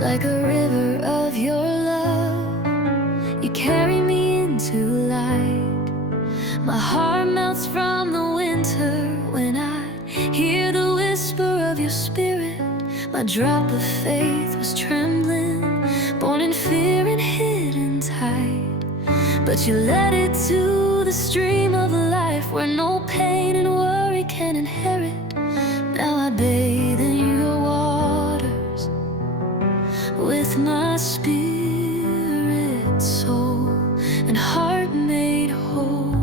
Like a river of your love, you carry me into light. My heart melts from the winter when I hear the whisper of your spirit. My drop of faith was trembling, born in fear and hidden tight. But you led it to the stream of life where no pain and worry can inherit. Now I bathe in your waters with my spirit, soul, and heart made whole.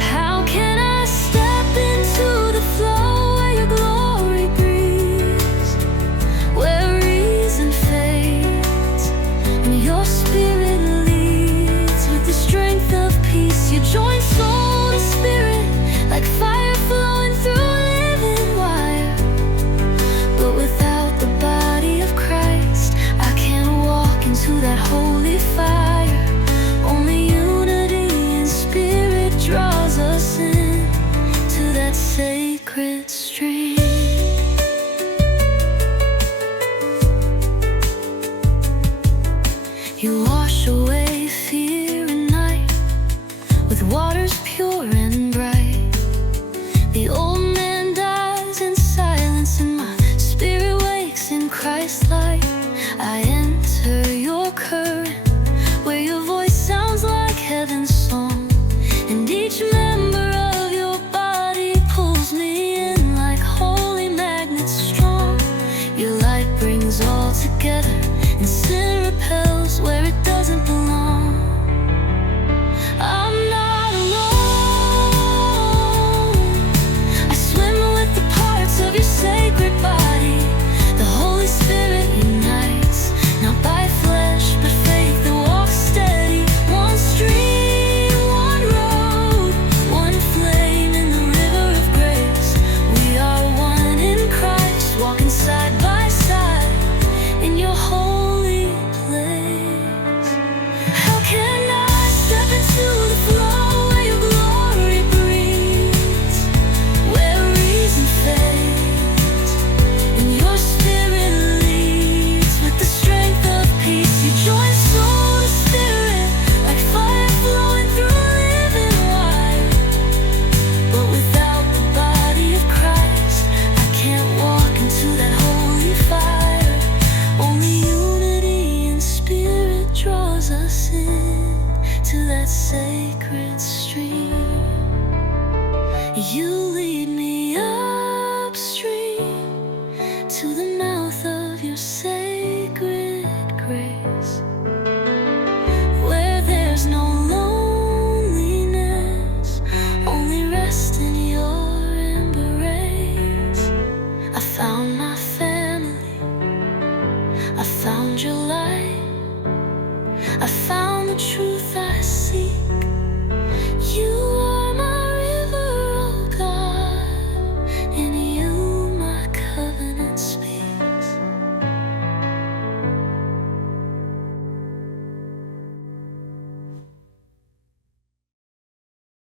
How can I step into the flow where your glory breathes, where reason fades and your spirit leads with the strength of peace? You join soul to spirit like fire flowing through living wire. But without the body of Christ, I can't walk into that holy fire. Only unity in spirit draws us in to that sacred stream. You wash away fear and night with waters pure and bright. The old man dies in silence and my spirit wakes in Christ's light. I enter your current where your voice sounds like heaven's song, and each member of your body pulls me in like holy magnets strong. Your light brings all together and sin repels where it doesn't belong. I'm not alone. I swim with the parts of your sacred body. The Holy Spirit unites, not by flesh but faith that walks steady. One stream, one road, one flame in the river of grace. We are one in Christ, walking side by side in your holy place. How can I step into the flow where your glory breathes, where reason fades and your spirit leads with the strength of peace? You join soul to spirit like fire flowing through living wire. But without the body of Christ, I can't walk into that holy fire. Only unity in spirit draws us in to that sacred stream. You lead me upstream to the mouth of your sacred grace, where there's no loneliness, only rest in your embrace. I found my family, I found your light, I found the truth I seek.